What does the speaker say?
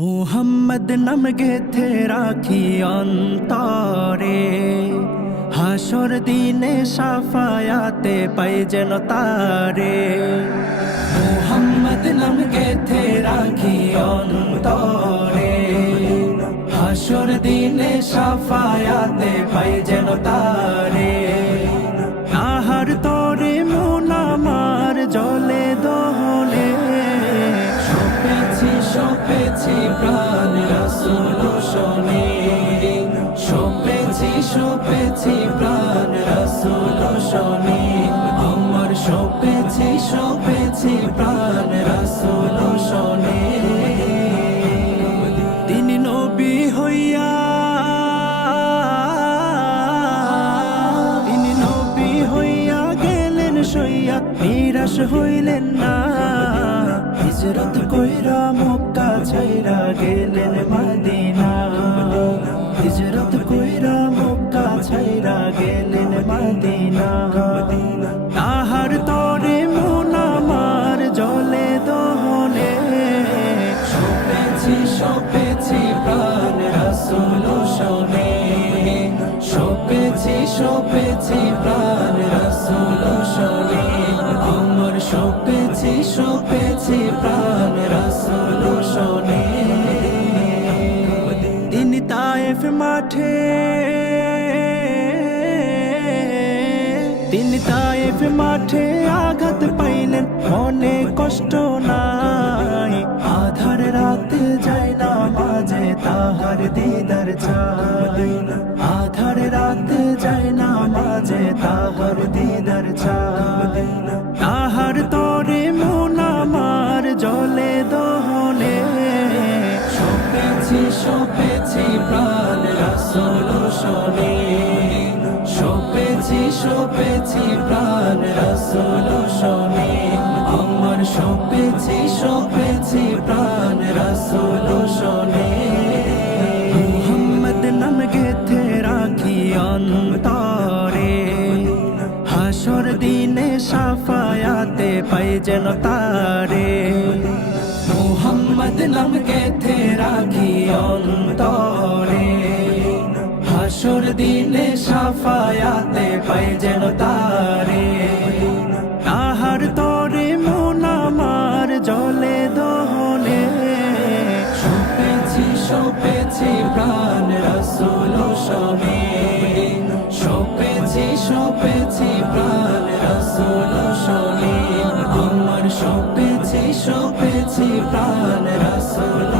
মুহাম্মদ নাম গেথে রাখি অন্তরে, হাসর দিনে সাফায়াতে পাই যেন তারে। মুহাম্মদ নাম গেথে রাখি অন্তরে, হাসর দিনে সাফায়াতে পাই যেন তারে। আহার তরে মন আমার জলে দহনে, সপেছি প্রাণ রাসূল শোনে, সপেছি প্রাণ রাসূল শোনে, আমার সপেছি প্রাণ রাসূল শোনে। তিনি নবী হইয়া গেলেন সইয়া, নিরাশ হইলেন না। হিজরত কইরা মক্কা ছাইরা গেলেন মদিনা, হিজরত কইরা মক্কা ছাইরা গেলেন মদিনা। তাহার তরে মন আমার জলে দহনে, সপেছি প্রাণ রাসূল শোনে, সপেছি প্রাণ রাসূল শোনে, আমার সপেছি প্রাণ রাসূল শোনে। তিনি তায়েফ মাঠে আঘাত পাইলেন, মনে কষ্ট নাই। আধার রাতে যায় না মাঝে তাহার দিদার চাই, আধার রাতে যায় না মাঝে তাহার দিদার চাই। তাহার তরে মন আমার জলে দহনে, সপেছি প্রাণ রাসূল শোনে, সপেছি প্রাণ রাসূল শোনে, আমার সপেছি প্রাণ রাসূল শোনে। মুহাম্মদ নাম গেথে রাখি অন্তরে, হাসর দিনে সাফায়াতে পাই যেন তারে। মুহাম্মদ নাম গেথে রাখি অন্তরে, হাসর দিনে সাফায়াতে পাই যেন তারে। তাহার তরে মন আমার জলে দহনে, সপেছি প্রাণ রাসূল শোনে, সপেছি প্রাণ রাসূল শোনে, আমার সপেছি প্রাণ রাসূল